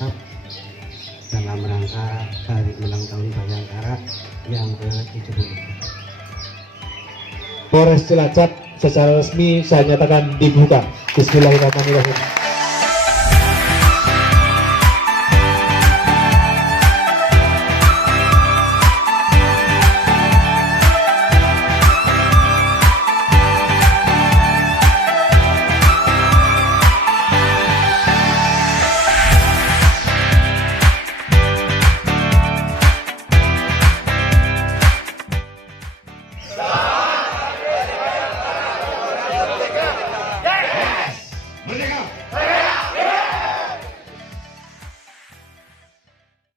Cilacap dalam rangka hari ulang tahun Bayangkara yang ke-70. Polres Cilacap secara resmi saya nyatakan dibuka. Bismillahirrahmanirrahim.